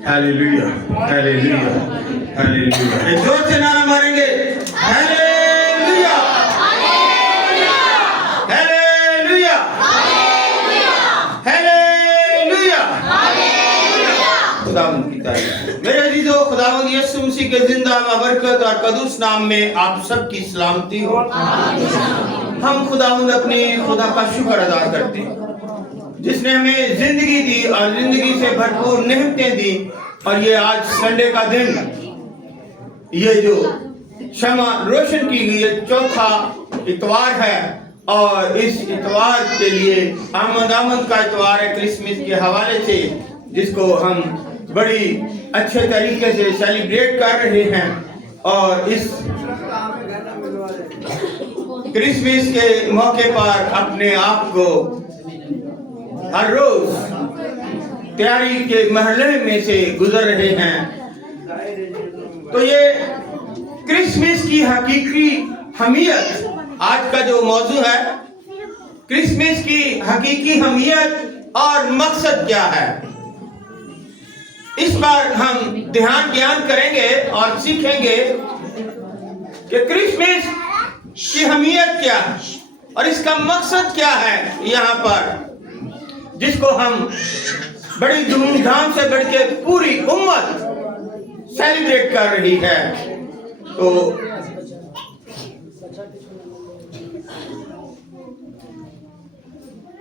Hallelujah, hallelujah, hallelujah. एक जोर से नारा मारेंगे, hallelujah, hallelujah, hallelujah, hallelujah, hallelujah. खुदावंद की तारीफ। मेरे अजीजों, खुदावंद यीशु मसीह के जिंदा बरकत और कदूस नाम में आप सबकी सलामती हो। हम खुदावंद अपने खुदा का शुक्र अदा करते हैं जिसने हमें जिंदगी दी और जिंदगी से भरपूर नेमतें दी। और ये आज संडे का दिन, ये जो शमा रोशन की गई है, चौथा इतवार है और इस इतवार के लिए आमद का इतवार है क्रिसमस के हवाले से, जिसको हम बड़ी अच्छे तरीके से सेलिब्रेट कर रहे हैं। और इस क्रिसमस के मौके पर अपने आप को हर रोज तैयारी के महले में से गुजर रहे हैं। तो ये क्रिसमस की हकीकी हमीयत आज का जो मौजू है, क्रिसमस की हकीकी हमीयत और मकसद क्या है, इस पर हम ध्यान ज्ञान करेंगे और सीखेंगे कि क्रिसमस की हमीयत क्या है और इसका मकसद क्या है, यहाँ पर जिसको हम बड़ी धूमधाम से बढ़ के पूरी उम्मत सेलिब्रेट कर रही है। तो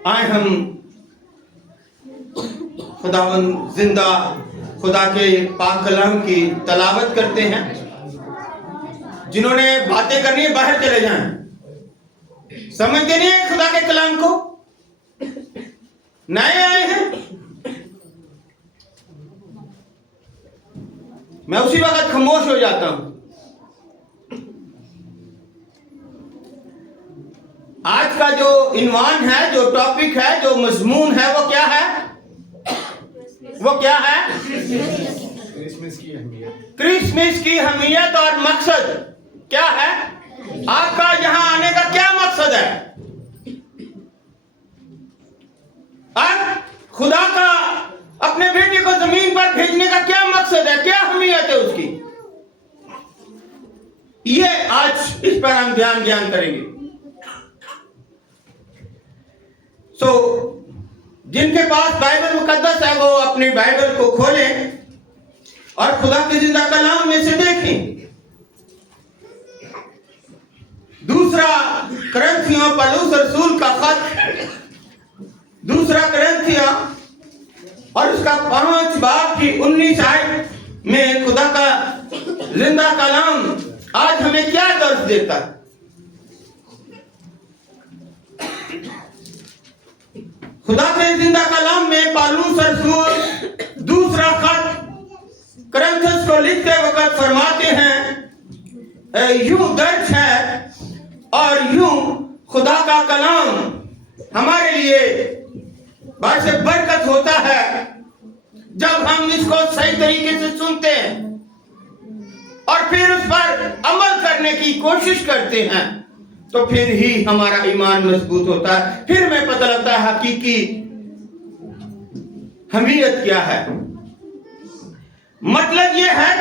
आए हम खुदावंद जिंदा खुदा के पाक कलाम की तलावत करते हैं। जिन्होंने बातें करनी है बाहर चले जाएं। समझते नहीं है खुदा के कलाम को, नए आए हैं। मैं उसी वक्त खामोश हो जाता हूं। आज का जो इन्वान है, जो टॉपिक है, जो मजमून है, वो क्या है? वो क्या है? क्रिसमस की अहमियत और मकसद क्या है? आपका यहां आने का क्या मकसद है? खुदा का अपने बेटे को जमीन पर भेजने का क्या मकसद है, क्या अहमियत है उसकी? ये आज इस पर हम ध्यान ज्ञान करेंगे। जिनके पास बाइबल मुकद्दस है वो अपने बाइबल को खोलें और खुदा के जिंदा कलाम में से देखें। दूसरा करंथियों पौलुस रसूल का खत, दूसरा करंथिया और उसका 5 बाब की 19 आयत में खुदा का जिंदा कलाम आज हमें क्या दर्ज देता है? खुदा के जिंदा कलाम में पौलुस रसूल दूसरा खत करंथियों को लिखते वक्त फरमाते हैं, यूं दर्ज है और यूं खुदा का कलाम हमारे लिए बात से बरकत होता है जब हम इसको सही तरीके से सुनते हैं और फिर उस पर अमल करने की कोशिश करते हैं, तो फिर ही हमारा ईमान मजबूत होता है। फिर हमें पता लगता है हकीकी हमीयत क्या है। मतलब यह है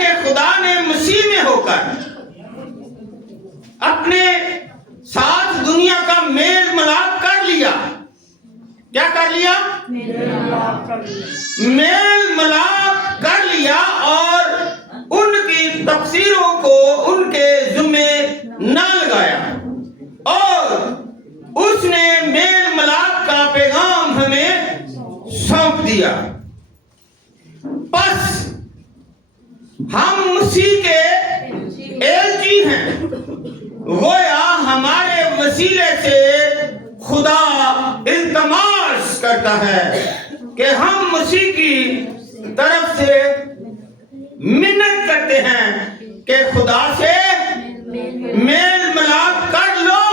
कि खुदा ने मसीह में होकर अपने साथ दुनिया का मेल मिलाप कर लिया। क्या कर लिया? मेल मिलाप कर लिया और उनकी तकसीरों को उनके जुम्मे न लगाया और उसने मेल मिलाप का पैगाम हमें सौंप दिया। बस हम मसीह के एलची हैं, गोया हमारे वसीले से खुदा इल्तमास करता है कि हम मसीह की तरफ से मिन्नत करते हैं कि खुदा से मेल मिलाप कर लो।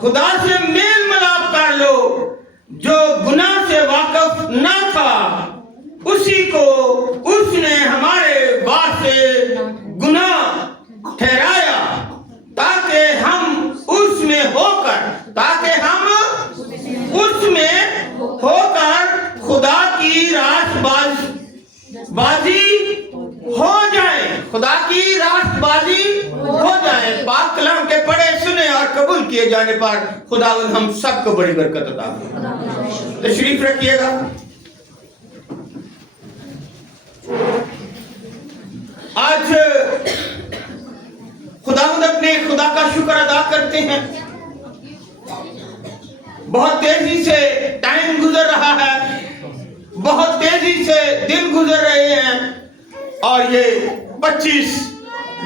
खुदा से मेल मिलाप कर लो। जो गुनाह से वाकिफ ना था उसी को उसने हमारे वास्ते गुनाह ठहराया, ताकि हम उसमें होकर खुदा की रास्तबाजी हो जाए, खुदा की रास्तबाजी हो जाए। पाक कलाम के पढ़े सुने और कबूल किए जाने पर खुदावंद हम सबको बड़ी बरकत अता फरमाए। तशरीफ रखिएगा। आज खुदावंद अपने खुदा का शुक्र अदा करते हैं। बहुत तेजी से टाइम गुजर रहा है, बहुत तेजी से दिन गुजर रहे हैं और ये 25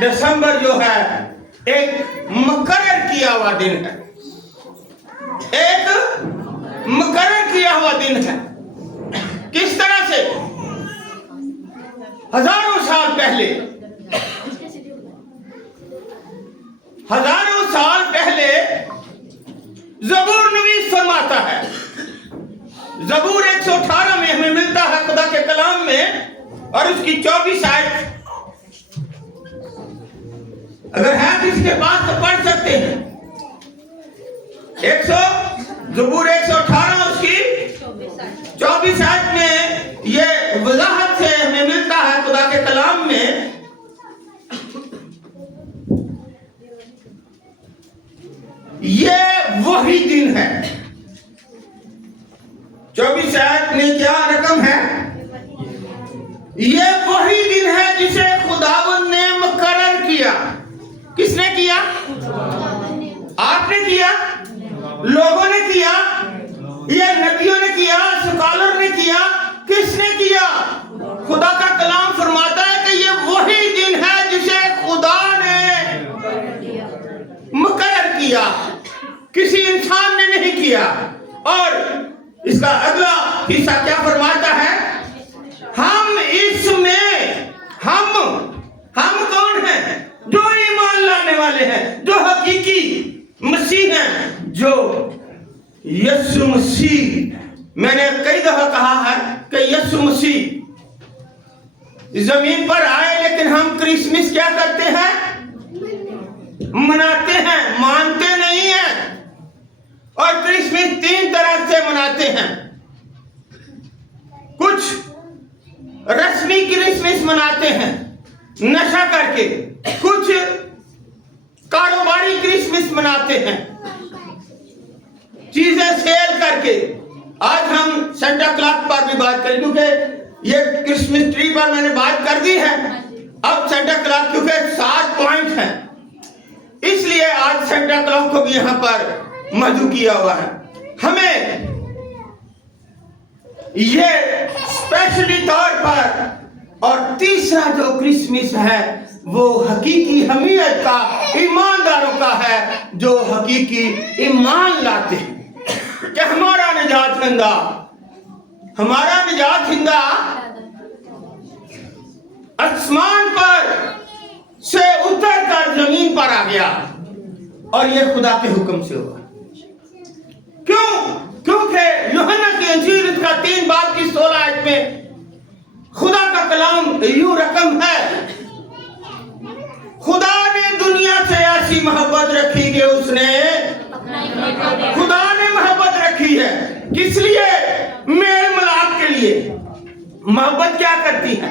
दिसंबर जो है एक मुकर्रर किया हुआ दिन है, एक मुकर्रर किया हुआ दिन है। किस तरह से? हजारों साल पहले ज़बूर नवीस फरमाता है, ज़बूर 118 में हमें मिलता है खुदा के कलाम में, और उसकी 24 आयत अगर है तो इसके पास तो पढ़ सकते हैं। ज़बूर 118 उसकी 24 आयत में ये वजाहत से हमें मिलता है खुदा के कलाम में। ये वही दिन है। 24 आयत में क्या रकम है? ये वही दिन है जिसे खुदावंद ने मुकर्रर किया। किसने किया? आपने किया, लोगों ने किया, ये नबियों ने किया, स्कॉलर ने किया। किसने किया? खुदा का कलाम फरमाता है कि ये वही दिन है जिसे खुदा ने मुकर्रर किया, किसी इंसान ने नहीं किया। और इसका अगला हिस्सा क्या फरमाता है? हम इसमें हम कौन हैं? जो ईमान लाने वाले हैं, जो हकीकी मसीह हैं, जो यीशु मसीह। मैंने कई दफा कहा है कि यीशु मसीह जमीन पर आए, लेकिन हम क्रिसमस क्या करते हैं? मनाते हैं, मानते नहीं हैं। और क्रिसमस 3 तरह से मनाते हैं। कुछ रस्मी क्रिसमस मनाते हैं नशा करके, कुछ कारोबारी क्रिसमस मनाते हैं चीजें सेल करके। आज हम सेंटा क्लॉज पर भी बात करें, क्योंकि ये क्रिसमस ट्री पर मैंने बात कर दी है। अब सेंटा क्लॉज क्योंकि 7 पॉइंट हैं, इसलिए आज सेंटा क्लॉज को भी यहाँ पर मधु किया हुआ है। हमें ये स्पेशली तौर पर, और तीसरा जो क्रिसमस है वो हकीकी हमीयत का, ईमानदारों का है, जो हकीकी ईमान लाते हैं कि हमारा निजात हिंदा आसमान पर से उतर कर जमीन पर आ गया, और ये खुदा के हुक्म से हुआ। क्यों? क्योंकि यूहन्ना की इंजील उसका 3 बाब की 16 आयत में खुदा का कलाम यूं रकम है, खुदा ने दुनिया से ऐसी मोहब्बत रखी कि उसने, खुदा ने मोहब्बत रखी है। किस लिए? मेल मिलाप के लिए। मोहब्बत क्या करती है?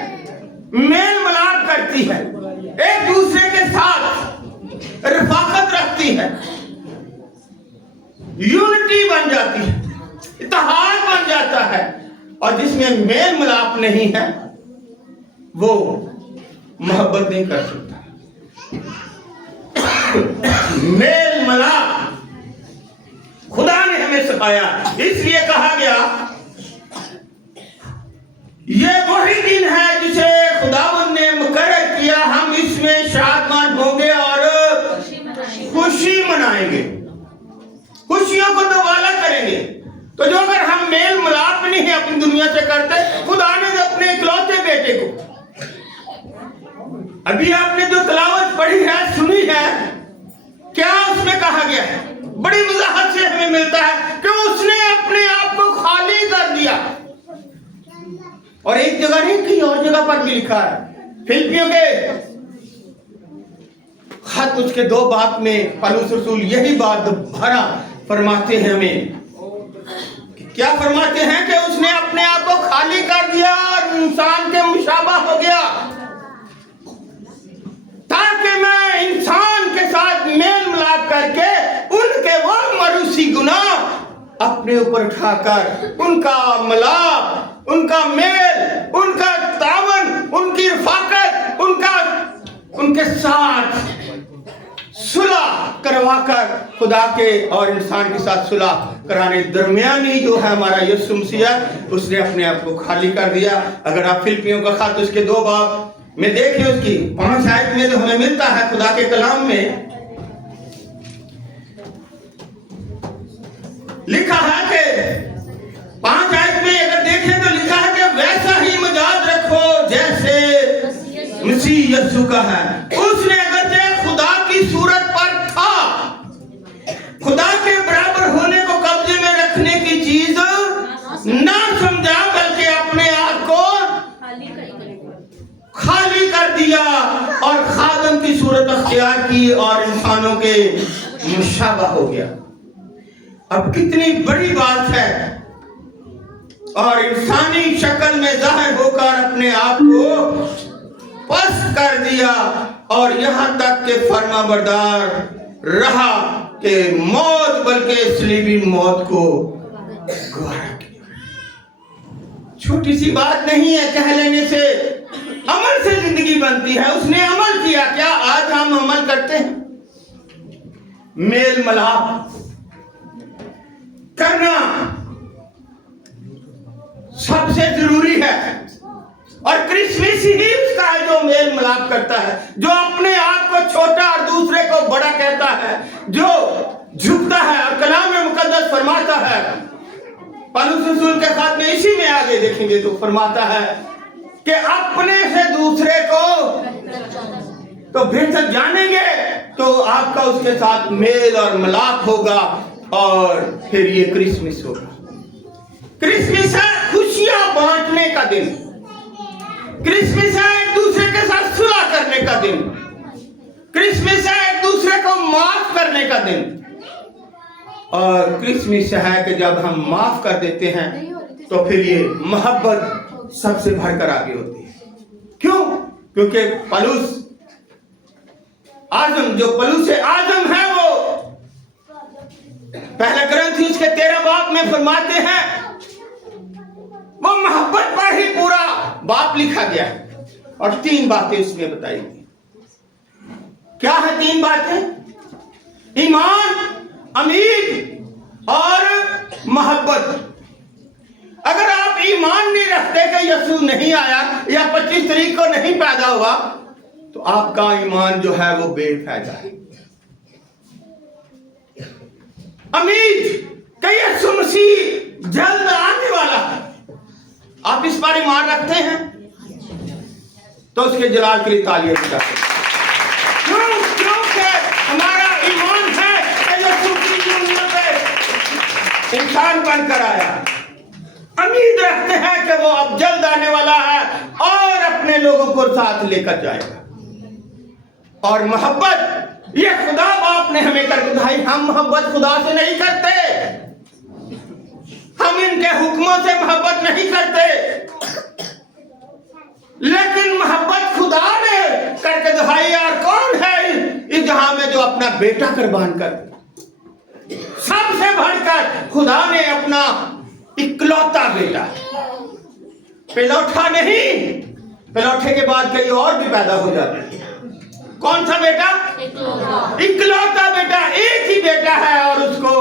मेल मिलाप करती है, एक दूसरे के साथ रफाकत रखती है, यूनिटी बन जाती है, इत्तेहाद बन जाता है। और जिसमें मेल मिलाप नहीं है वो मोहब्बत नहीं कर सकता। मेल मिलाप खुदा ने हमें सिखाया, इसलिए कहा गया ये वही दिन है जिसे खुदावंद ने मुकर्रर किया। हम इसमें शादमान होंगे और खुशी मनाएंगे, खुशियों को दोबारा करेंगे। तो जो अगर हम मेल मिलाप नहीं है अपनी दुनिया से करते, खुदा ने अपने इकलौते बेटे को, अभी आपने जो तिलावत पढ़ी है, सुनी है, क्या उसमें कहा गया है? बड़ी वजाहत और एक जगह नहीं, कई और जगह पर भी लिखा है। फिलिपियों के खत उसके 2 बात में पौलुस रसूल यही बात भरा फरमाते हैं हमें। क्या फरमाते हैं कि उसने अपने आप को खाली कर दिया और इंसान के मुशाबा हो गया, ताकि मैं इंसान के साथ मेल मिलाप करके उनके वो मरूसी गुनाह अपने ऊपर उठाकर उनका मिलाप, उनका मेल, उनका तावन, उनकी रफाकत, उनके साथ सुलह करवाकर खुदा के और इंसान के साथ सुलह कराने दरमियानी जो है हमारा यीशु मसीह, उसने अपने आप को खाली कर दिया। अगर आप फिलिपियों का खत उसके 2 बाब में देखिए, उसकी 5 आयत में जो हमें मिलता है खुदा के कलाम में लिखा है कि 5 आयत में अगर देखें तो लिखा है कि वैसा ही मजाज रखो जैसे मसीह यीशु का है। उसने अगर खुदा की सूरत पर था, खुदा के बराबर होने को कब्जे में रखने की चीज ना समझा, बल्कि अपने आप को खाली कर दिया और खादम की सूरत अख्तियार की और इंसानों के मुशाबा हो गया। अब कितनी बड़ी बात है। और इंसानी शक्ल में जाहिर होकर अपने आप को पस्त कर दिया और यहां तक के फरमाबरदार रहा कि मौत, बल्कि सलीबी मौत को गवारा किया। छोटी सी बात नहीं है, कह लेने से अमल से जिंदगी बनती है। उसने अमल किया। क्या आज हम अमल करते हैं? मेल मिलाप करना सबसे जरूरी है और क्रिसमस ही उसका है जो मेल मिलाप करता है, जो अपने आप को छोटा और दूसरे को बड़ा कहता है, जो झुकता है। और कलाम में मुकद्दस फरमाता है, पौलुस रसूल के खत में इसी में आगे देखेंगे तो फरमाता है कि अपने से दूसरे को तो बेहतर जानेंगे तो आपका उसके साथ मेल और मिलाप होगा और फिर ये क्रिसमस होगा। क्रिसमस है खुशियां बांटने का दिन। क्रिसमस है एक दूसरे के साथ सुलह करने का दिन। क्रिसमस है एक दूसरे को माफ करने का दिन। और क्रिसमस है कि जब हम माफ कर देते हैं तो फिर ये मोहब्बत सबसे बढ़कर आगे होती है। क्यों? क्योंकि पौलुस आजम, जो पौलुस आजम है, वो पहले ग्रंथी उसके 13 बाब में फरमाते हैं, वो मोहब्बत पर ही पूरा बाप लिखा गया है और 3 बातें उसमें बताई गई। क्या है 3 बातें? ईमान, उम्मीद और मोहब्बत। अगर आप ईमान नहीं रखते कि यीशु नहीं आया या 25 तारीख को नहीं पैदा हुआ, तो आपका ईमान जो है वो बेफायदा है। उम्मीद कि यीशु मसीह जल्द आने वाला है, आप इस पर ईमान रखते हैं तो उसके जलाल के लिए तालियां बजाते हैं। क्योंकि हमारा ईमान है कि यीशु की दुनिया पे इंसान बनकर आया। उम्मीद रखते हैं कि वो अब जल्द आने वाला है और अपने लोगों को साथ लेकर जाएगा। और मोहब्बत ये खुदा बाप ने हमें करके दिखाई। हम मोहब्बत खुदा से नहीं करते, हम इनके हुक्मों से मोहब्बत नहीं करते, लेकिन मोहब्बत खुदा ने करके दिखाई। और कौन है इस जहां में जो अपना बेटा कुर्बान कर? सबसे बढ़कर खुदा ने अपना इकलौता बेटा, पिलौठा नहीं, पिलौठे के बाद कई और भी पैदा हो जाते हैं। कौन सा बेटा? इकलौता बेटा। एक ही बेटा है और उसको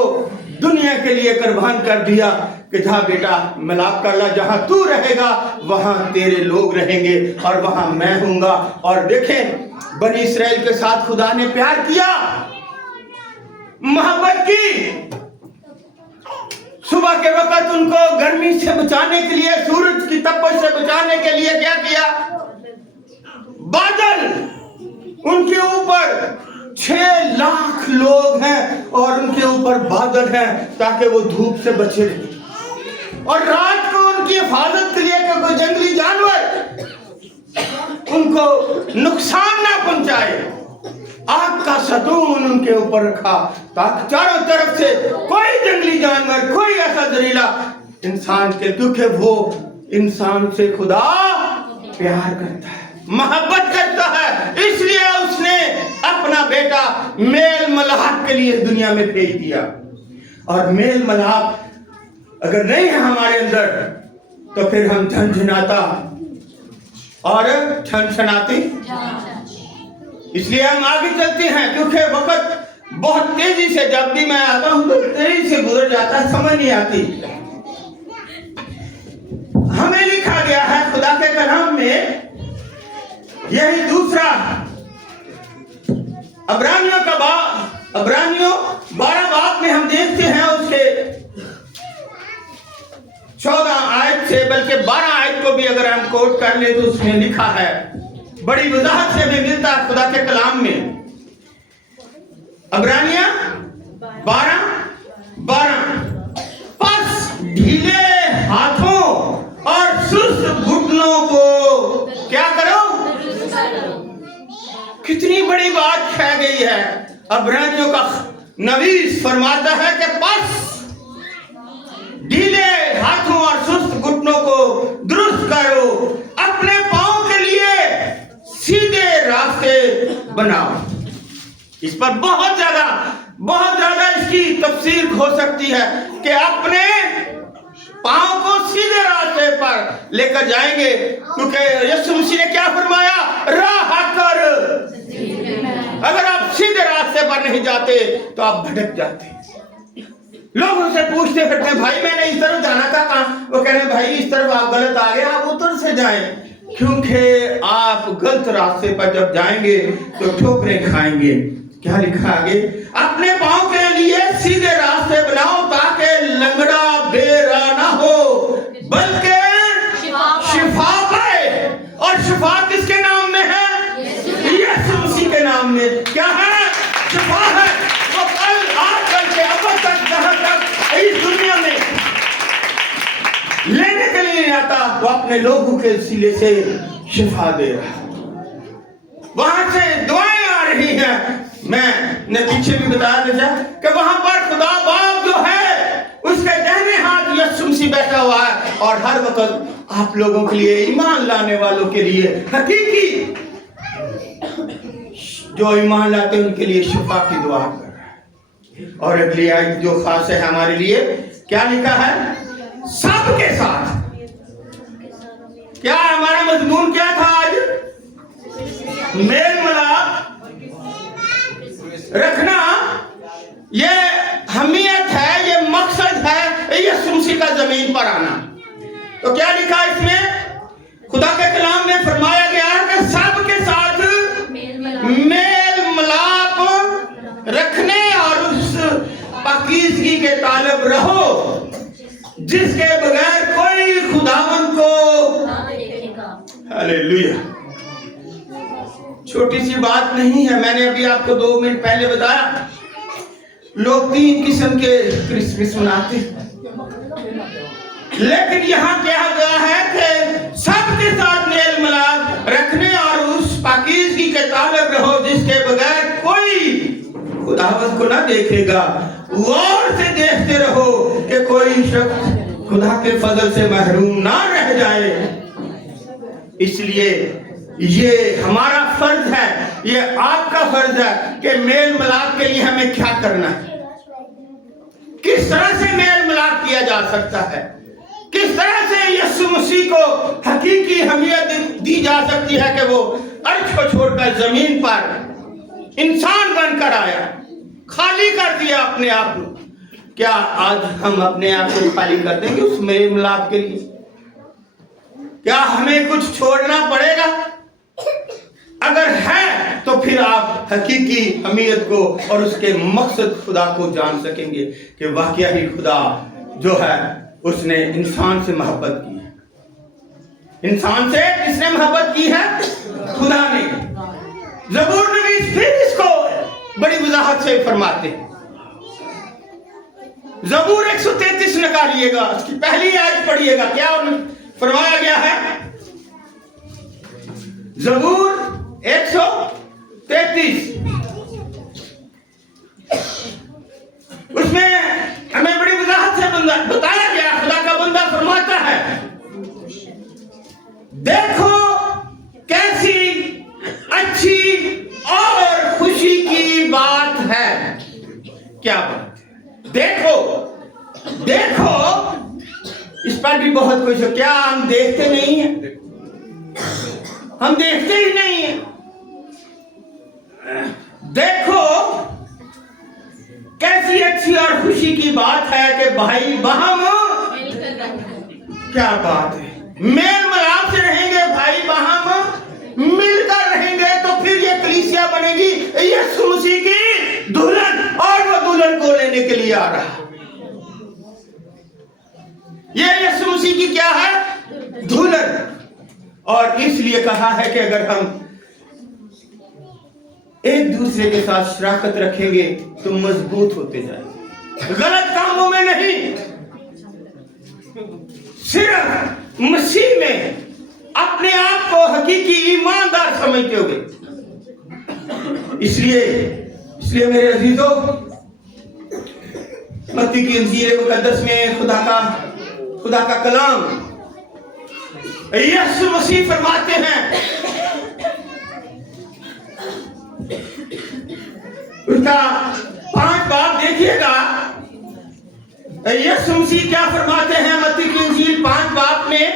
दुनिया के लिए कुर्बान कर दिया कि जहां बेटा मिलाप कर ला, जहां तू रहेगा वहां तेरे लोग रहेंगे और वहां मैं हूंगा। और देखें बनी इस्राएल के साथ खुदा ने प्यार किया, मोहब्बत की। सुबह के वक्त उनको गर्मी से बचाने के लिए, सूरज की तपश से बचाने के लिए क्या किया? बादल उनके ऊपर 6 लाख लोग हैं और उनके ऊपर बादल हैं ताकि वो धूप से बचे रहे। और रात को उनकी हिफाजत के लिए कि कोई जंगली जानवर उनको नुकसान ना पहुंचाए। आग का सतून उनके ऊपर रखा ताकि चारों तरफ से कोई जंगली जानवर, कोई ऐसा जहरीला इंसान के, क्योंकि वो इंसान से खुदा प्यार करता है, मोहब्बत करता है, इसलिए उसने अपना बेटा मेल मिलाप के लिए दुनिया में भेज दिया। और मेल मिलाप अगर नहीं है हमारे अंदर तो फिर हम झंझनाता और छनछनाते। इसलिए हम आगे चलते हैं, क्योंकि वक्त बहुत तेजी से, जब भी मैं आता हूं तो तेजी से गुजर जाता है, समझ नहीं आती। हमें लिखा गया है खुदा के कलाम में, यही दूसरा अब्रानियों 12 बाब में हम देखते हैं, उसके 14 आयत से, बल्कि 12 आयत को भी अगर हम कोट कर ले तो उसमें लिखा है, बड़ी वजाहत से हमें मिलता है खुदा के कलाम में। अब्रानिया 12 बस ढीले हाथों और सुस्त घुटनों को क्या करो। कितनी बड़ी बात कह गई है। अब्रानियों का नवीस फरमाता है कि बस ढीले हाथों और सुस्त घुटनों को दुरुस्त करो, अपने पांव के लिए सीधे रास्ते बनाओ। इस पर बहुत ज्यादा इसकी तफसीर हो सकती है कि अपने पांव को सीधे रास्ते पर लेकर जाएंगे, क्योंकि यीशु मसीह ने क्या फरमाया, राह कर। अगर आप सीधे रास्ते पर नहीं जाते तो आप भटक जाते। लोग उनसे पूछते फिरते हैं, भाई मैंने इस तरफ जाना था, कहाँ? वो कह रहे हैं भाई इस तरफ आप गलत आ गए, आप उधर से जाएं, क्योंकि आप गलत रास्ते पर जब जाएंगे तो ठोकरें खाएंगे। क्या लिखा आगे, अपने पांव के लिए सीधे रास्ते बनाओ ताकि लंगड़ा बेरा ना हो, बल्कि शिफा पाए। और शिफा किसके नाम में है? यीशु मसीह के नाम में। क्या है? शिफा है। वो कल आज कल से अब तक जहां तक इस दुनिया में लेने के लिए नहीं आता, वो अपने लोगों के सिले से शिफा दे रहा है। वहां से दुआएं आ रही हैं। मैंने पीछे भी बताया था कि वहां पर खुदा बाप जो है उसके दाहिने हाथ यीशु मसीह बैठा हुआ है, और हर वक्त आप लोगों के लिए, ईमान लाने वालों के लिए, हकीकी जो ईमान लाते हैं उनके लिए शिफा की दुआ कर रहा है। और अगली आयत जो खास है हमारे लिए, क्या लिखा है? सबके साथ। क्या हमारा मजमून क्या था आज? मेल मिलाप रखना, ये हमीयत है, ये मकसद है यीशु मसीह का जमीन पर आना। तो क्या लिखा इसमें? खुदा के कलाम में फरमाया गया है कि सबके साथ मेल मिलाप रखने और उस पाकीज़गी के तालब रहो जिसके बगैर कोई खुदावंद को। हालेलुया। छोटी सी बात नहीं है। मैंने अभी आपको 2 मिनट पहले बताया, लोग 3 किस्म के क्रिसमस मनाते हैं, लेकिन यहाँ कहा गया है कि सबके साथ मेल मिलाप रखने और उस पाकीज़गी के तालब रहो जिसके बगैर कोई खुदावंद को ना देखेगा। गौर से देखते रहो कि कोई शख्स खुदा के फजल से महरूम ना रह जाए। इसलिए ये हमारा फर्ज है, ये आपका फर्ज है कि मेल मिलाप के लिए हमें क्या करना है, किस तरह से मेल मिलाप किया जा सकता है, किस तरह से यीशु मसीह को हकीकी हमीयत दी जा सकती है कि वो अर्श को छोड़कर जमीन पर इंसान बनकर आया, खाली कर दिया अपने आप को। क्या आज हम अपने आप को खाली कर देंगे उस मेल मिलाप के लिए? क्या हमें कुछ छोड़ना पड़ेगा? अगर है तो फिर आप हकीकी हमीयत को और उसके मकसद खुदा को जान सकेंगे कि वाकया ही खुदा जो है उसने इंसान से मोहब्बत की है। इंसान से किसने मोहब्बत की है? खुदा ने। ज़बूर नबी फिर इसको बड़ी वजाहत से फरमाते हैं। जबूर 133 निकालिएगा, उसकी पहली आयत पढ़िएगा। क्या फरमाया गया है? जबूर 133, उसमें हमें बड़ी वजाहत से बताया गया, खुदा का बंदा फरमाता है, देखो कैसी अच्छी और खुशी की बात है। क्या बात? देखो, देखो, इस पर भी बहुत कुछ है। क्या हम देखते नहीं हैं? हम देखते ही नहीं हैं। देखो कैसी अच्छी और खुशी की बात है कि भाई बहन, क्या बात है, मेल मिलाप से रहेंगे, भाई बहन मिलकर रहेंगे, तो फिर ये कलीसिया बनेगी यीशु मसीह की दुल्हन, और वो दुल्हन को लेने के लिए आ रहा है। ये यीशु मसीह की क्या है? दुल्हन। और इसलिए कहा है कि अगर हम एक दूसरे के साथ शराकत रखेंगे तो मजबूत होते जाएंगे, गलत कामों में नहीं, सिर्फ मसीह में अपने आप को हकीकी ईमानदार समझते होगे। इसलिए मेरे अजीजों, मत्ती की इंजील मुकद्दस में खुदा का कलाम यीशु मसीह फरमाते हैं, उसका 5 बाब देखिएगा, यीशु मसीह क्या फरमाते हैं मत्ती की इंजील 5 बाब में।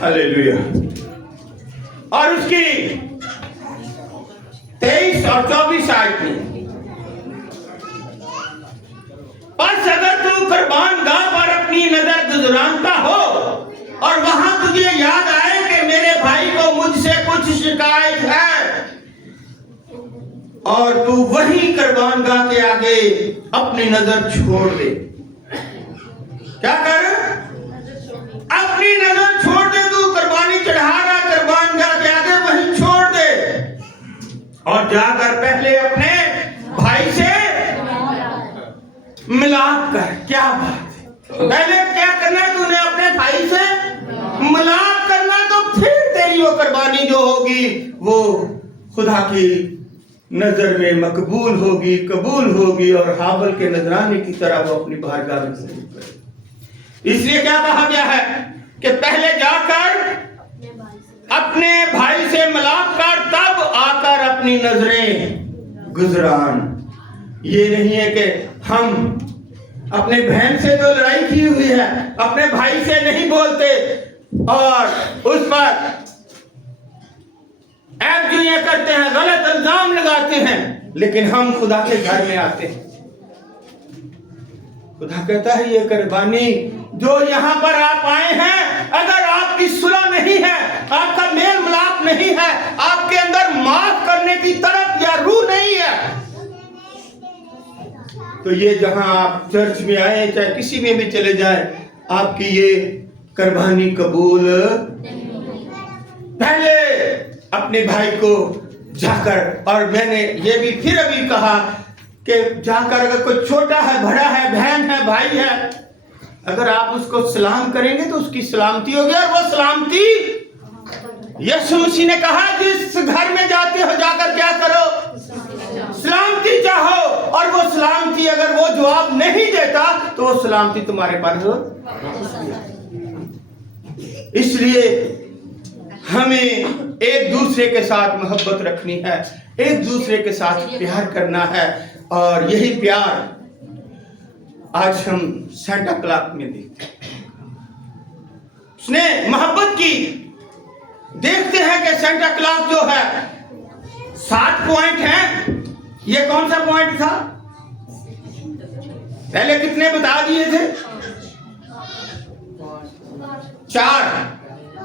हालेलुया। और उसकी 23 और 24 आयत में, बस अगर तू कुर्बान गाह पर अपनी नजर गुजरानता हो और वहां तुझे याद आए कि मेरे भाई को मुझसे कुछ शिकायत है, और तू वही कुर्बान गाह के आगे अपनी नजर छोड़ दे। क्या कर? अपनी नजर छोड़ दे। तू कुर्बानी चढ़ा रहा, कुर्बान गाह के आगे वही छोड़ दे, और जाकर पहले अपने भाई से मिलाप कर। क्या बात है? पहले क्या करना है? तूने अपने भाई से मिलाप करना, तो फिर तेरी वो कुर्बानी जो होगी वो खुदा की नजर में मकबूल होगी, कबूल होगी, और हाबल के नजराने की तरह वो अपनी बारगाह में कबूल करेगी। इसलिए क्या कहा गया है कि पहले जाकर अपने भाई से मिलाप कर, तब आकर अपनी नजरें गुजरान। ये नहीं है कि हम अपने बहन से जो लड़ाई की हुई है अपने भाई से नहीं बोलते और उस पर ऐब जुइयां करते हैं, गलत इल्जाम लगाते हैं, लेकिन हम खुदा के घर में आते हैं। खुदा कहता है ये कुर्बानी जो यहाँ पर आप आए हैं, अगर आपकी सुलह नहीं है, आपका मेल मिलाप नहीं है, आपके अंदर माफ करने की तरफ या रूह नहीं है, तो ये जहां आप चर्च में आए, चाहे किसी में भी चले जाए, आपकी ये कुर्बानी कबूल। पहले अपने भाई को जाकर, और मैंने ये भी फिर अभी कहा कि जाकर अगर कोई छोटा है, बड़ा है, बहन है, भाई है, अगर आप उसको सलाम करेंगे तो उसकी सलामती होगी, और वो सलामती यीशु मसीह ने कहा जिस घर में जाते हो जाकर क्या करो? सलामती चाहो, और वो सलामती अगर वो जवाब नहीं देता तो वो सलामती तुम्हारे पास हो। इसलिए हमें एक दूसरे के साथ मोहब्बत रखनी है, एक दूसरे के साथ प्यार करना है, और यही प्यार आज हम सेंटा क्लॉज में देखते हैं। उसने मोहब्बत की। देखते हैं कि सेंटा क्लॉज जो है 7 पॉइंट हैं। ये कौन सा पॉइंट था? पहले कितने बता दिए थे? 4।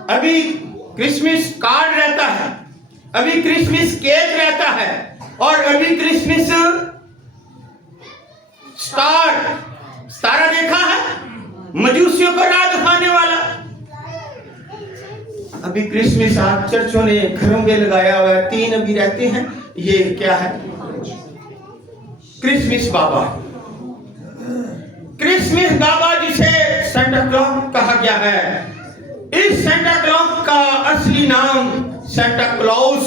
अभी क्रिसमस कार्ड रहता है, अभी क्रिसमस केक रहता है, और अभी क्रिसमस सितारा देखा है, मजूसियों को राह दिखाने वाला। अभी क्रिसमस आज चर्चों ने घरों में लगाया हुआ है, 3 अभी रहते हैं। ये क्या है? क्रिसमस बाबा। क्रिसमस बाबा जिसे सेंटा क्लॉज कहा गया है, इस सेंटा क्लॉज का असली नाम सेंटा क्लॉज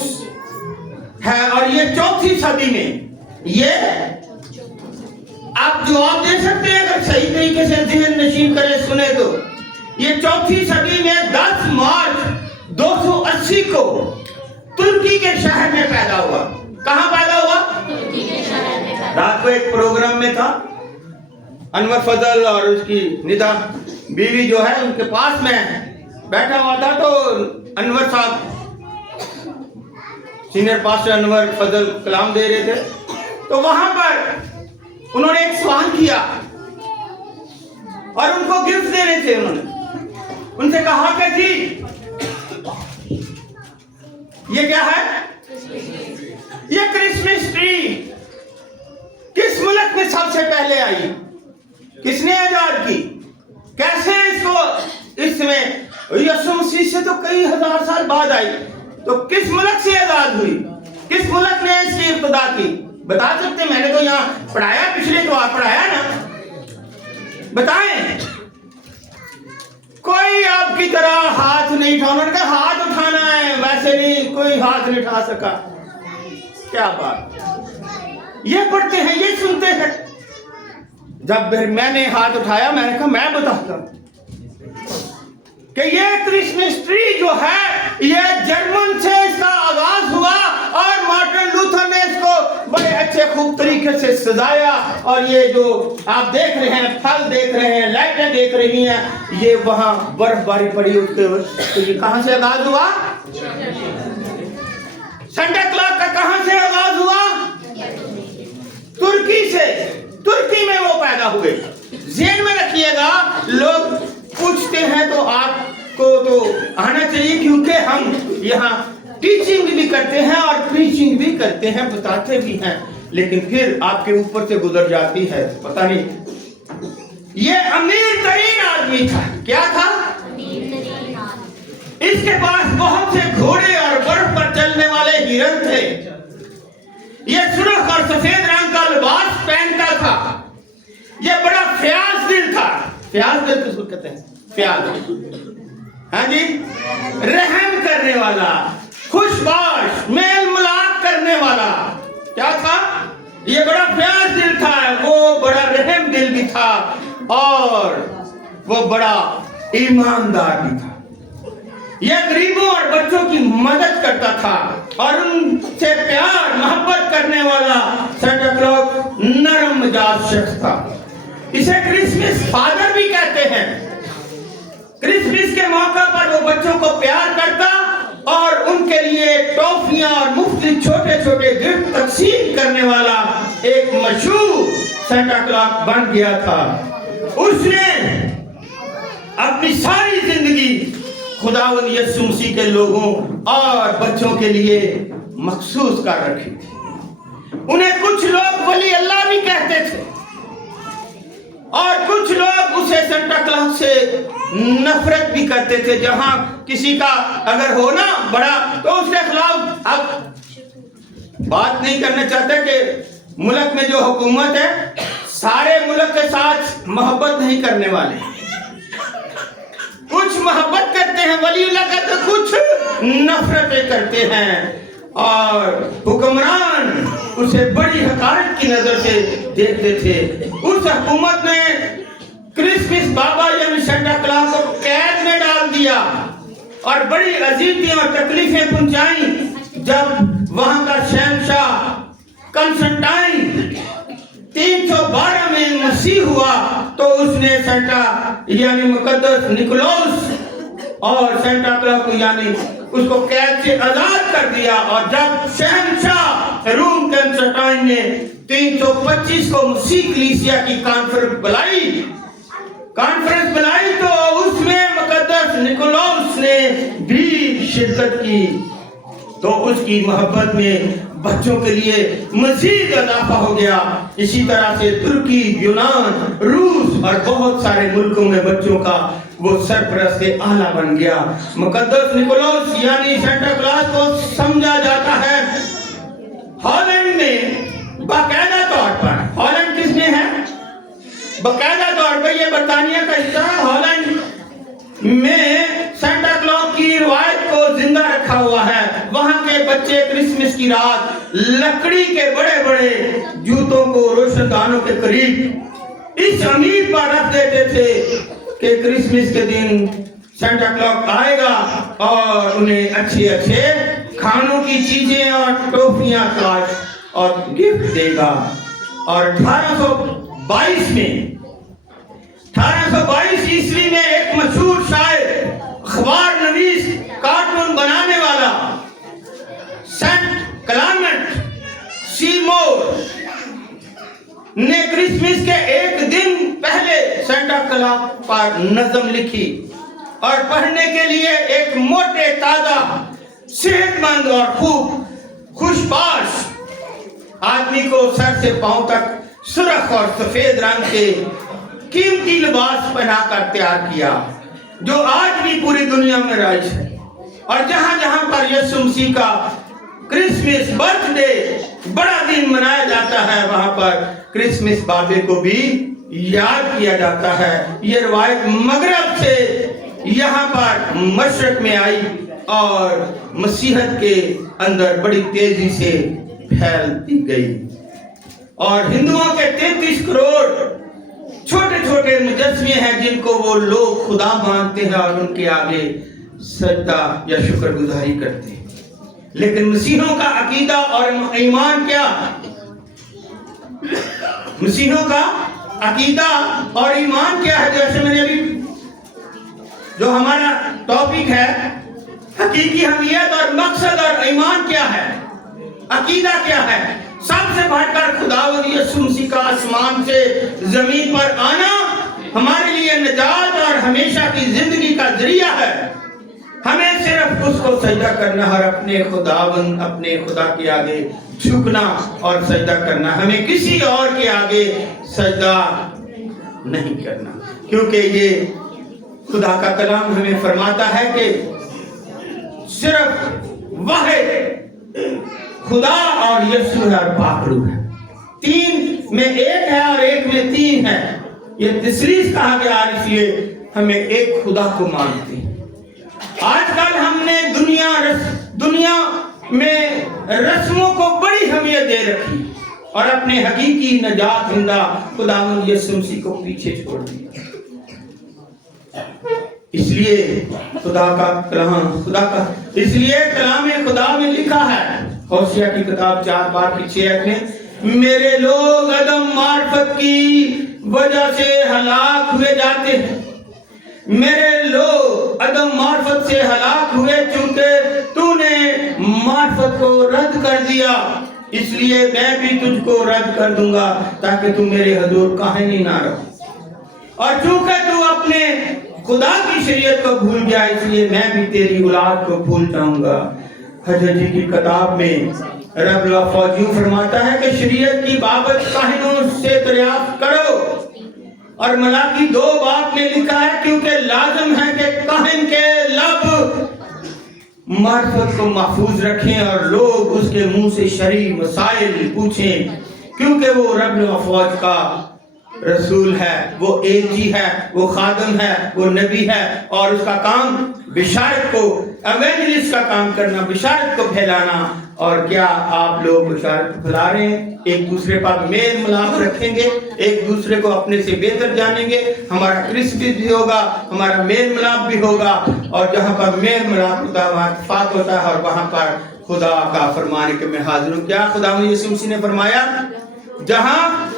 है और ये 4वीं सदी में, ये आप जवाब दे सकते हैं अगर सही तरीके से ज़हन नशीन करें सुने तो। ये 4वीं सदी में 10 मार्च 280 को तुर्की के शहर में पैदा हुआ। कहां पैदा हुआ? तुर्की के शहर में। रात को एक प्रोग्राम में था, अनवर फजल और उसकी निदा बीवी जो है उनके पास में बैठा हुआ था, तो अनवर साहब सीनियर पास्टर अनवर फजल कलाम दे रहे थे, तो वहां पर उन्होंने एक सवाल किया और उनको गिफ्ट दे रहे थे। उन्होंने उनसे कहा कि जी ये क्या है? ये क्रिसमस ट्री किस मुल्क में सबसे पहले आई? किसने आजाद की? कैसे इसको इसमें यीशु मसीह से तो कई हजार साल बाद आई, तो किस मुल्क से आजाद हुई? किस मुल्क ने इसकी इब्तिदा की? बता सकते? मैंने तो यहाँ पढ़ाया, पिछले तो आप पढ़ाया ना, बताएं। कोई आपकी तरह हाथ नहीं उठा, उन्होंने कहा हाथ उठाना है, वैसे नहीं, कोई हाथ नहीं उठा सका। क्या बात, ये पढ़ते हैं, ये सुनते हैं। जब मैंने हाथ उठाया, मैंने कहा मैं बताता कि ये क्रिसमस ट्री जो है ये जर्मन से इसका आगाज हुआ और मार्टिन लूथर ने इसको बड़े अच्छे खूब तरीके से सजाया, और ये जो आप देख रहे हैं, फल देख रहे हैं, लाइटें देख रही हैं, ये वहां बर्फबारी पड़ी उसके, तो ये कहां से आगाज हुआ? सेंटा क्लॉज का कहां से आगाज हुआ? तुर्की से। तुर्की में वो पैदा हुए। ज़हन में रखिएगा, लोग पूछते हैं तो आपको तो आना चाहिए, क्योंकि हम यहाँ टीचिंग भी करते हैं और प्रीचिंग भी करते हैं, बताते भी हैं, लेकिन फिर आपके ऊपर से गुजर जाती है, पता नहीं। ये अमीर तरीन आदमी था। क्या था? इसके पास बहुत से घोड़े और बर्फ पर चलने वाले हिरन थे। यह सुर्ख और सफेद रंग का लिबास पहनता था। यह बड़ा फ़याज़ दिल था। फ़याज़ दिल किसको कहते हैं? फ़याज़, हाँ जी, रहम करने वाला, खुशबाश, मेल मिलाप करने वाला। क्या था? ये बड़ा फ़याज़ दिल था, वो बड़ा रहम दिल भी था और वो बड़ा ईमानदार भी था। यह गरीबों और बच्चों की मदद करता था और उनसे प्यार मोहब्बत करने वाला सेंटा क्लॉज नरम मिजाज शख्स था। इसे क्रिसमस फादर भी कहते हैं। क्रिसमस के मौका पर वो बच्चों को प्यार करता और उनके लिए टॉफियां और मुफ्त छोटे छोटे गिफ्ट तकसीम करने वाला एक मशहूर सेंटा क्लॉज बन गया था। उसने अपनी सारी जिंदगी खुदावंद यीशु मसीह के लोगों और बच्चों के लिए मखसूस कर रखी थी। उन्हें कुछ लोग वली अल्लाह भी कहते थे और कुछ लोग उसे सेंटा क्लॉज से नफरत भी करते थे। जहां किसी का अगर हो ना बड़ा, तो उसके खिलाफ अब बात नहीं करना चाहते कि मुल्क में जो हुकूमत है सारे मुल्क के साथ मोहब्बत नहीं करने वाले, कुछ मोहब्बत करते हैं वलीउल्लाह का, तो कुछ नफरतें करते हैं और हुक्मरान उसे बड़ी हकारत की नजर से देखते थे। उस हुकूमत ने क्रिसमस बाबा यानी सेंटा क्लॉज को कैद में डाल दिया और बड़ी अजीतियां और तकलीफें पहुंचाई। जब वहां का शहंशाह कंस्टेंटाइन 312 में मसीह हुआ तो उसने सेंटा यानी मुकद्दस निकोलस और सेंटा क्लॉज को यानी उसको कैद से आजाद कर दिया। और जब शहंशाह रूम कंस्टेंटाइन ने 325 को मसीह कलीसिया की कॉन्फ्रेंस बुलाई तो उसमें मुकद्दस निकोलस ने भी शिरकत की, तो उसकी मोहब्बत में बच्चों के लिए मजीद इजाफा हो गया। इसी तरह से तुर्की, यूनान, रूस और बहुत सारे मुल्कों में बच्चों का वो सरपरस्त आला बन गया। मुकद्दस निकोलस यानी सेंटा क्लॉज को समझा जाता है हॉलैंड में बाकायदा तौर पर बर्तानिया का हिस्सा है, हॉलैंड में सेंटा क्लॉज की रिवायत को जिंदा रखा हुआ है। वहां के बच्चे क्रिसमस की रात लकड़ी के बड़े बड़े जूतों को रोशनदानों के करीब इस उम्मीद पर रख देते थे कि क्रिसमस के दिन सेंटा क्लॉज आएगा और उन्हें अच्छे अच्छे खानों की चीजें और टॉफियां और गिफ्ट देगा। और 1822 ईस्वी में एक मशहूर शायर, अखबार नवीस, कार्टून बनाने वाला सेंट क्लेमेंट सीमोर ने क्रिसमस के एक दिन पहले सेंटा क्लॉज पर नज़म लिखी और पढ़ने के लिए एक मोटे, ताजा, सेहतमंद और खूब खुशबाश आदमी को सर से पांव तक सुर्ख और सफेद रंग के कीमती लिबास पहनाकर तैयार किया, जो आज भी पूरी दुनिया में राइज है। और जहां जहां पर यीशु मसीह का क्रिसमस बर्थडे बड़ा दिन मनाया जाता है, वहां पर क्रिसमस बाबे को भी याद किया जाता है। ये रवायत मगरब से यहाँ पर मशरक में आई और मसीहत के अंदर बड़ी तेजी से फैलती गई। और हिंदुओं के 33 करोड़ छोटे छोटे मुजस्समे हैं जिनको वो लोग खुदा मानते हैं और उनके आगे सजदा या शुक्रगुजारी करते हैं। लेकिन मसीहों का अकीदा और ईमान क्या? मसीहों का अकीदा और ईमान क्या है? जैसे मैंने अभी जो हमारा टॉपिक है, हकीकी हमीयत और मकसद और ईमान क्या है, अकीदा क्या है? सबसे बढ़कर खुदावंद यीशु मसीह का आसमान से जमीन पर आना हमारे लिए निजात और हमेशा की जिंदगी का जरिया है। हमें सिर्फ उसको सजदा करना और अपने खुदा के आगे झुकना और सजदा करना, हमें किसी और के आगे सजदा नहीं करना, क्योंकि ये खुदा का कलाम हमें फरमाता है कि सिर्फ वाहिद खुदा और यीशु है और पाकरू है। 3 में 1 है और 1 में 3 है। ये तसलीस कहा गया, इसलिए हमें एक खुदा को मानते हैं। आजकल हमने दुनिया में रस्मों को बड़ी अहमियत दे रखी और अपने हकीकी नजात हिंदा खुदावंद यीशु मसीह को पीछे छोड़ दिया। इसलिए कलाम खुदा में लिखा है, होशिया की किताब 4:6 में, मेरे लोग अदम मार्फत की वजह से हलाक हुए जाते हैं। मेरे लोग अदम मार्फत से हलाक हुए क्योंकि तूने मार्फत को रद्द कर दिया, इसलिए मैं भी तुझको रद्द कर दूंगा ताकि तू मेरे हुजूर काहिनी ना रहो। और चूंकि तू अपने खुदा की शरीयत को भूल गया, इसलिए मैं भी तेरी औलाद को भूल जाऊंगा। हजरत जी की किताब में रब लफ़ज़ यूं फरमाता है कि शरीयत की बाबत काहिनों से दरियाफ्त करो। और मलाकी 2 में लिखा है, क्योंकि लाजम है कि काहिन के लब मार्फत को महफूज रखें और लोग उसके मुंह से शरई मसाइल पूछें, क्योंकि वो रब लफ़ज़ का रसूल है, वो एक ही है, वो खादम है, वो नबी है और उसका काम बिशारत को, एवेंजलिस्ट का काम करना, बिशारत को फैलाना। और क्या आप लोग बिशारत फैला रहे हैं? एक दूसरे पर मेल मिलाप रखेंगे, एक दूसरे को अपने से बेहतर जानेंगे, हमारा क्रिसमस भी होगा, हमारा मेल मिलाप भी होगा। और जहाँ पर मेल मिलाप होता है वहाँ इत्तेफाक होता है और वहाँ पर खुदा का फरमाने के मैं हाजिर हूँ। क्या खुदा यीशु मसीह ने फरमाया, जहां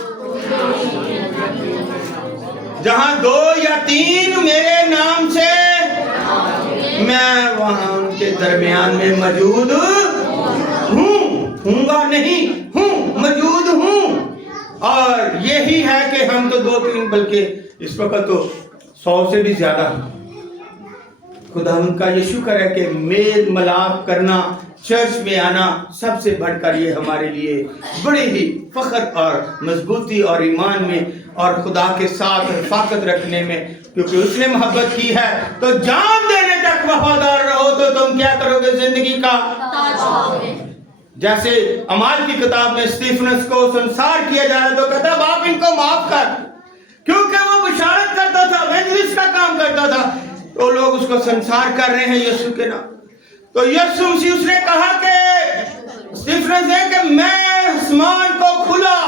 2 या 3 मेरे नाम से, मैं वहां उनके दरमियान में मौजूद हूँगा नहीं हूँ, मौजूद हूँ। और यही है कि हम तो 2-3 बल्कि इस वक्त तो 100 से भी ज्यादा खुदा उनका ये शुक्र है कि मेल मिलाप करना, चर्च में आना, सबसे बढ़कर ये हमारे लिए बड़े ही फख्र और मजबूती और ईमान में और खुदा के साथ रफ़ाकत रखने में, क्योंकि उसने मोहब्बत की है तो जान देने तक वफादार रहो तो तुम क्या करोगे? जिंदगी का ताज पाओगे। जैसे अमाल की किताब में स्टीफनस को संसार किया जा रहा तो कहता बाप इनको माफ कर, क्योंकि वो बशारत करता करता था, एवेंजलिस्ट का काम करता था, तो लोग उसको संसार कर रहे हैं यीशु के नाम। तो यीशु मसीह उसने कहा कि डिफरेंस है कि मैं आसमान को खुला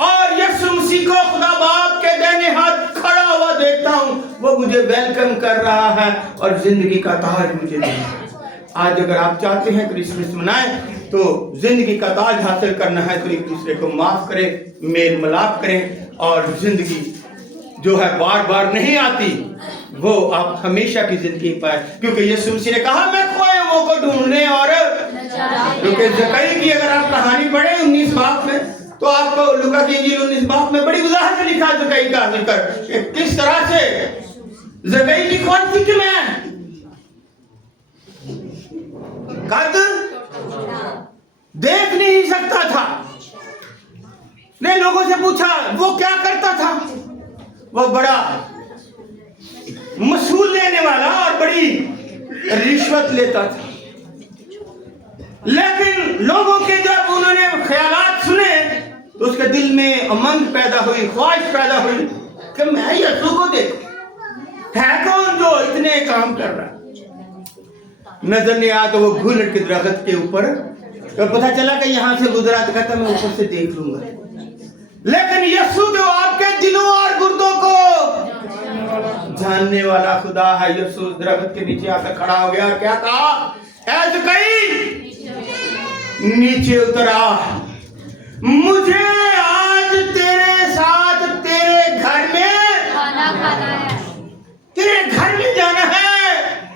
और यीशु मसीह को खुदा बाप के दाहिने हाथ खड़ा हुआ देखता हूं, वो मुझे वेलकम कर रहा है और जिंदगी का ताज मुझे दे रहा है। आज अगर आप चाहते हैं क्रिसमस मनाएं तो जिंदगी का ताज हासिल करना है तो एक दूसरे को माफ करें, मेल मिलाप करें, और जिंदगी जो है बार बार नहीं आती, वो आप हमेशा की जिंदगी पाए। क्योंकि यीशु मसीह ने कहा मैं खोए हुओं को ढूंढने और क्योंकि जकई की अगर आप कहानी पढ़े 19 बाब में, तो आपको लूका की इंजील 19 बाब में बड़ी वजाहत से लिखा जकई का जिक्र, किस तरह से जकई की कौन सी किम है, कद देख नहीं सकता था। ने लोगों से पूछा वो क्या करता था, वो बड़ा मसूल लेने वाला और बड़ी रिश्वत लेता था। लेकिन लोगों के जब उन्होंने ख्यालात सुने तो उसके दिल में उमंग पैदा हुई, ख्वाहिश पैदा हुई कि मैं यीशु को देखूं, है कौन जो इतने काम कर रहा है। नजर नहीं आया तो वो घूलट के दरख्त के ऊपर, तो पता चला कि यहां से गुजरा तो कहता मैं ऊपर से देख लूंगा। लेकिन यीशु जो आपके दिलों और गुर्दों को जानने वाला खुदा है, यीशु उस दरख्त के नीचे आकर खड़ा हो गया और क्या कहा, ऐ जकई नीचे उतरा, मुझे आज तेरे साथ तेरे घर में खाना खाना है, तेरे घर में जाना है,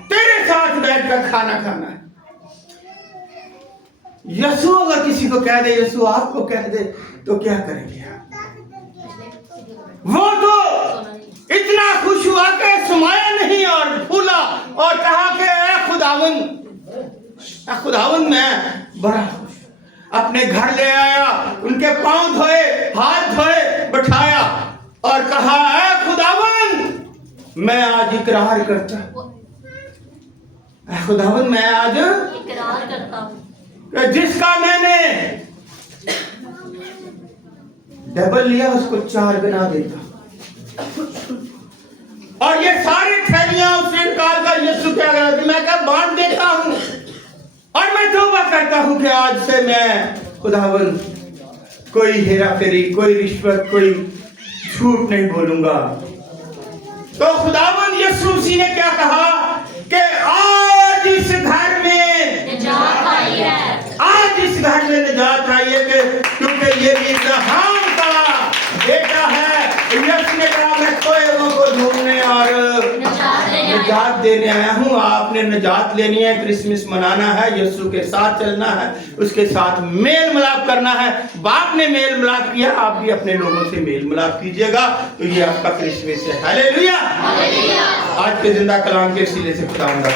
तेरे साथ बैठकर खाना खाना है। यीशु अगर किसी को कह दे, यीशु आपको कह दे, तो क्या करेंगे आप? वो तो इतना खुश हुआ कि समाया नहीं और फूला और कहा कि ऐ खुदावंद मैं बड़ा खुश। अपने घर ले आया, उनके पांव धोए, हाथ धोए, बैठाया और कहा ऐ खुदावंद मैं आज इकरार करता हूं, ऐ खुदावंद मैं आज इकरार करता हूं, जिसका मैंने डबल लिया उसको 4 गुना देता। और ये सारी थैलियां उसने निकाल कर यीशु क्या करा, मैं क्या बांट देता हूं और मैं तौबा करता हूं कि आज से मैं खुदावंद कोई हेरा फेरी, कोई रिश्वत, कोई झूठ नहीं बोलूंगा। तो खुदावंद यीशु मसीह ने क्या कहा कि आज इस घर में निजात आई है, आज इस घर में निजात आई है, क्योंकि ये इब्राहिम का बेटा है। यीशु ने कहा मैं खोए हुओं को ढूंढने और निजात देने आया हूँ। आपने निजात लेनी है, क्रिसमस मनाना है, यीशु के साथ चलना है, उसके साथ मेल मिलाप करना है। बाप ने मेल मिलाप किया, आप भी अपने लोगों से मेल मिलाप कीजिएगा, तो ये आपका क्रिसमस है। हालेलुया। आज के जिंदा कलाम के वसीले से खुदावंद हाँ